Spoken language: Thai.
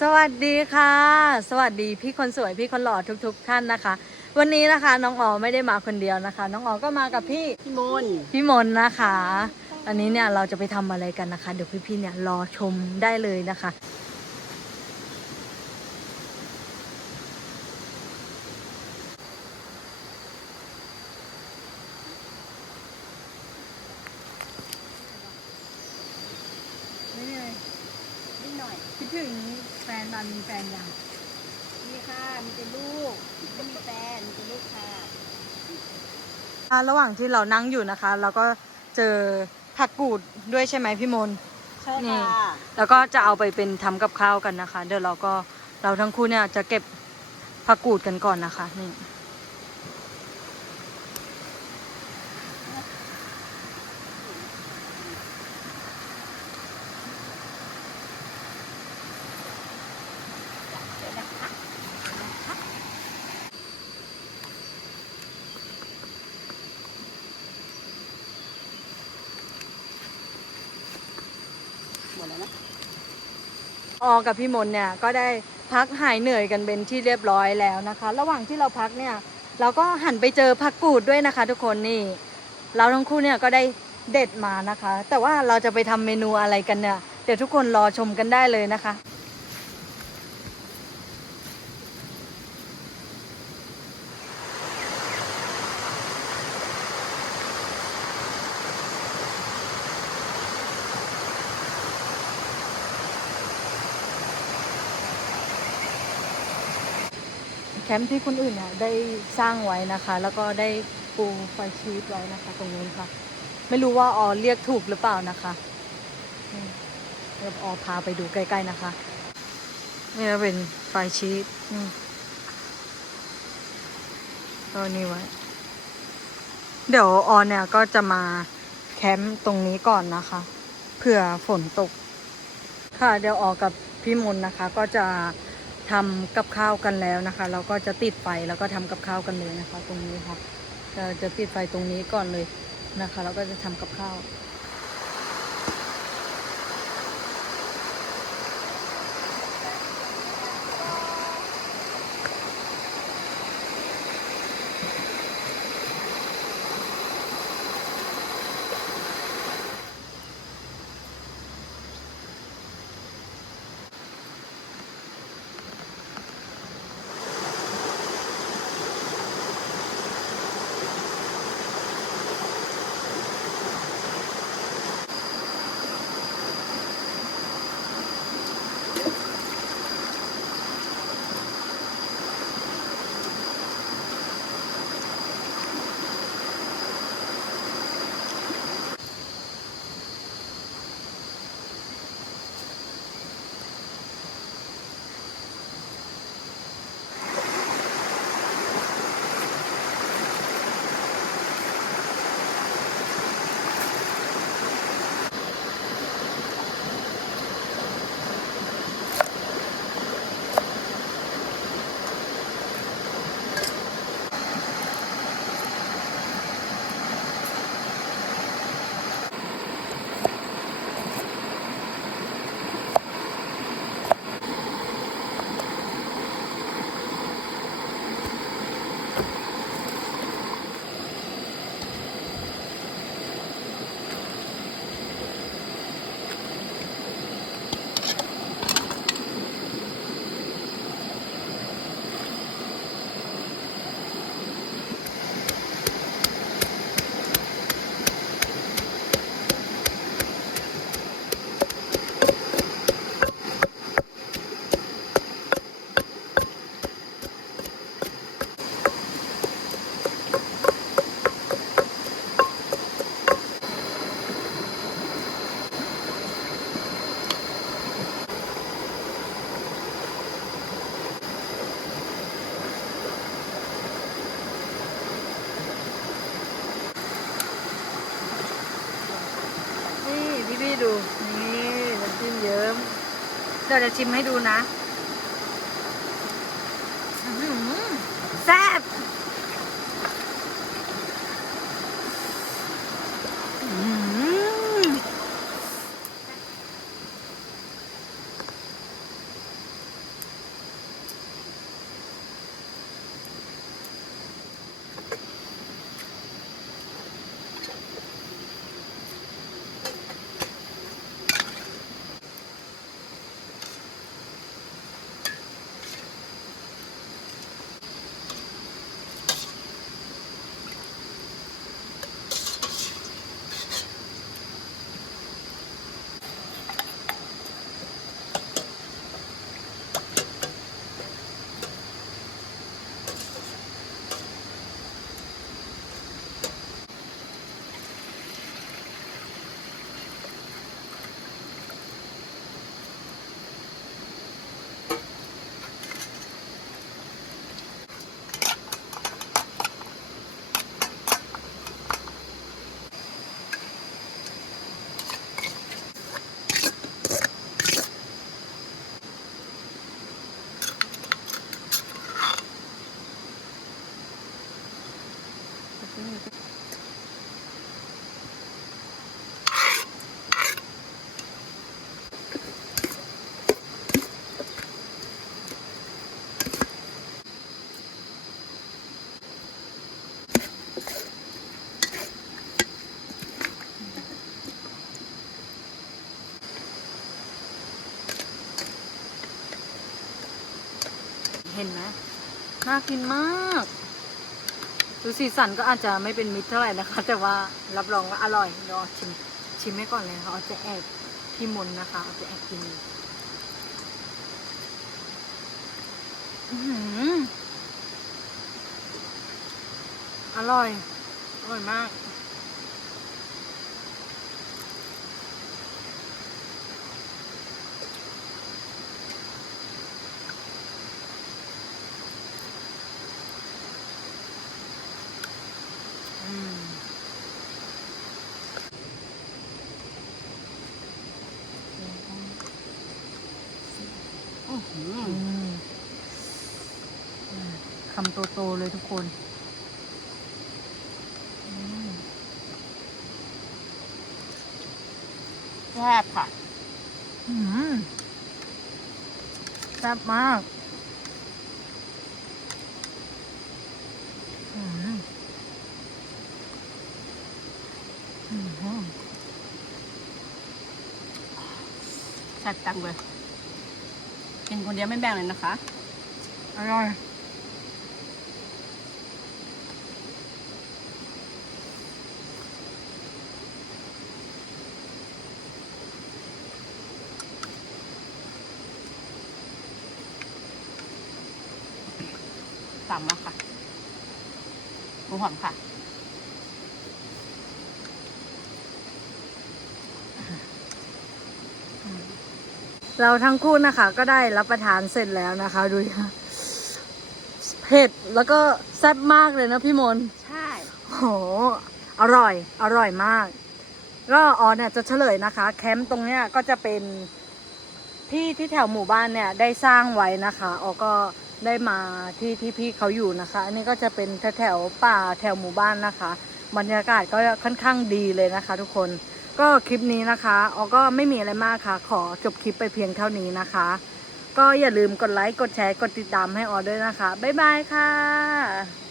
สวัสดีค่ะ สวัสดีพี่คนสวยพี่คนหล่อทุก ๆ ท่านนะคะ วันนี้นะคะน้องอ๋อไม่ได้มาคนเดียวนะคะ น้องอ๋อก็มากับพี่พี่มนพี่มนต์นะคะ อันนี้เนี่ยเราจะไปทำอะไรกันนะคะ เดี๋ยวพี่ๆเนี่ยรอชมได้เลยนะคะนี่เลยนิดหน่อยคิดถึงแฟนตอนมีแฟนยังนี่ค่ะมีแต่ลูกไม่มีแฟนมีแต่ลูกค่ะอะระหว่างที่เรานั่งอยู่นะคะ เราก็เจอผักกูดด้วยใช่ไหมพี่มนต์ใช่นี่ค่ะแล้วก็จะเอาไปเป็นทำกับข้าวกันนะคะ เดี๋ยวเราก็เราทั้งคู่เนี่ยจะเก็บผักกูดกันก่อนนะคะนี่ เดี๋ยวนะคะหมดแล้วนะ ออกับพี่มนเนี่ยก็ได้พักหายเหนื่อยกันเป็นที่เรียบร้อยแล้วนะคะ ระหว่างที่เราพักเนี่ยเราก็หันไปเจอผักกูดด้วยนะคะ ทุกคนนี่ เราทั้งคู่เนี่ยก็ได้เด็ดมานะคะ แต่ว่าเราจะไปทำเมนูอะไรกันเนี่ยเดี๋ยวทุกคนรอชมกันได้เลยนะคะ คมป์ที่คนอื่นเนี่ยได้สร้างไว้นะคะ แล้วก็ได้ปูไฟชีสไว้นะคะ ตรงนู้นค่ะ ไม่รู้ว่าออเรียกถูกหรือเปล่านะคะเดี๋ยวออพาไปดูใกล้ๆนะคะ นี่เป็นไฟชีสนี่ก็นี่ไว้ เดี๋ยวออเนี่ยก็จะมาแคมป์ตรงนี้ก่อนนะคะเผื่อฝนตก ค่ะเดี๋ยวออกกับพี่มนนะคะ ก็จะ ทำกับข้าวกันแล้วนะคะ เราก็จะติดไฟแล้วก็ทำกับข้าวกันเลยนะคะ ตรงนี้ค่ะเราจะติดไฟตรงนี้ก่อนเลยนะคะแล้วก็จะทำกับข้าว ดู นี่น้ำจิ้มเยิ้มเดี๋ยวจะชิมให้ดูนะ เห็นไหมน่ากินมาก ดูสีสันก็อาจจะไม่เป็นมิตรเท่าไหร่นะคะ แต่ว่ารับรองว่าอร่อยเดี๋ยวเอชิมชิมให้ก่อนเลยค่ะเอาจะแอบพี่มนนะคะเอาจะแอบกินอือร่อย อร่อยมาก อืม อื้อหือ อืมอืม คำโต ๆ เลยทุกคนอืมแซ่บค่ะอืมแซ่บมากอืมอืมแซ่บจังเลย กินคนเดียวไม่แบ่งเลยนะคะ อร่อยสามแล้วค่ะหมูหอมค่ะ เราทั้งคู่นะคะ ก็ได้รับประทานเสร็จแล้วนะคะ ดูดิค่ะเผ็ดแล้วก็แซ่บมากเลยนะพี่มนต์ใช่ โห อร่อย อร่อยมาก ก็ออนเนี่ยจะเฉลยนะคะ แคมป์ตรงเนี้ยก็จะเป็นที่ที่แถวหมู่บ้านเนี่ยได้สร้างไว้นะคะออก็ได้มาที่ที่พี่เขาอยู่นะคะ อันนี้ก็จะเป็นแถวแถวป่าแถวหมู่บ้านนะคะ บรรยากาศก็ค่อนข้างดีเลยนะคะ ทุกคน ก็คลิปนี้นะคะออก็ไม่มีอะไรมากค่ะ ขอจบคลิปไปเพียงเท่านี้นะคะ ก็อย่าลืมกดไลค์ กดแชร์ กดติดตามให้ออด้วยนะคะ บ๊ายบายค่ะ